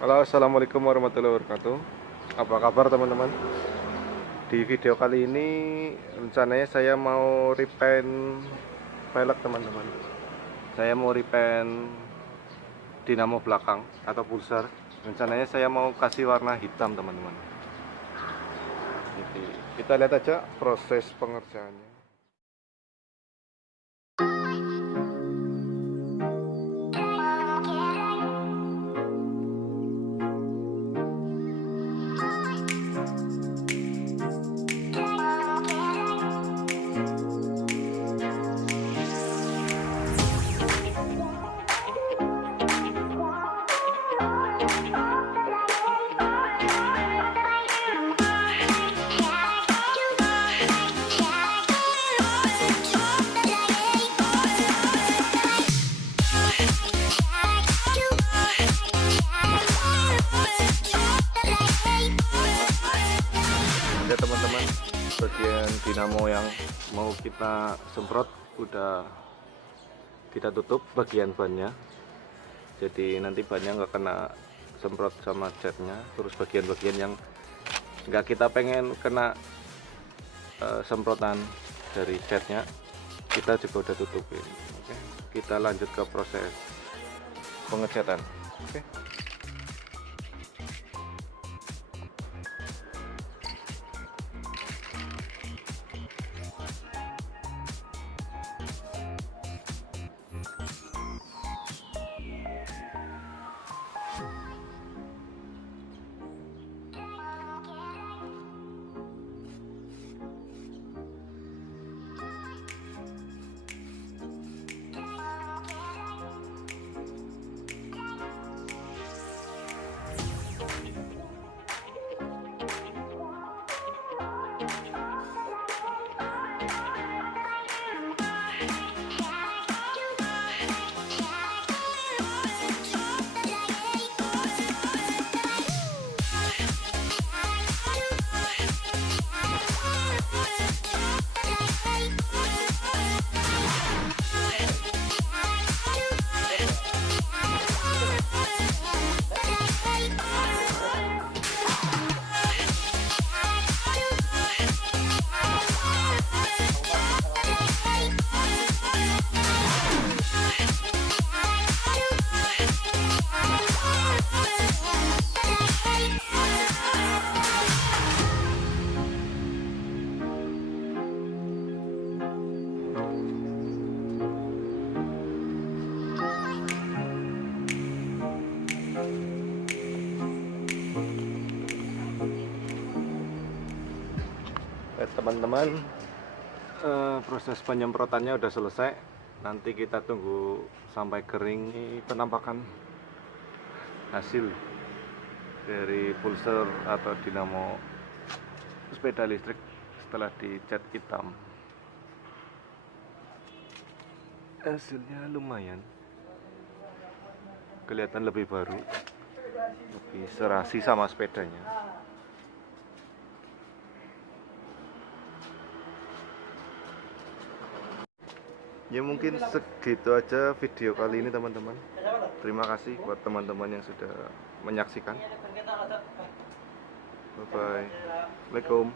Halo, assalamualaikum warahmatullahi wabarakatuh. Apa kabar teman-teman? Di video kali ini rencananya saya mau repaint velg teman-teman. Saya mau repaint dinamo belakang atau pulsar. Rencananya saya mau kasih warna hitam teman-teman. Jadi kita lihat aja proses pengerjaannya. Ya teman-teman, bagian dinamo yang mau kita semprot udah kita tutup bagian bannya, jadi nanti bannya nggak kena semprot sama catnya. Terus bagian-bagian yang nggak kita pengen kena semprotan dari catnya kita juga udah tutupin. Oke, kita lanjut ke proses pengecatan. Oke. Teman-teman, proses penyemprotannya udah selesai. Nanti kita tunggu sampai kering. Ini penampakan hasil dari pulsar atau dinamo sepeda listrik setelah dicat hitam. Hasilnya lumayan, kelihatan lebih baru, lebih serasi sama sepedanya. Ya mungkin segitu aja video kali ini teman-teman. Terima kasih buat teman-teman yang sudah menyaksikan. Bye bye. Assalamualaikum.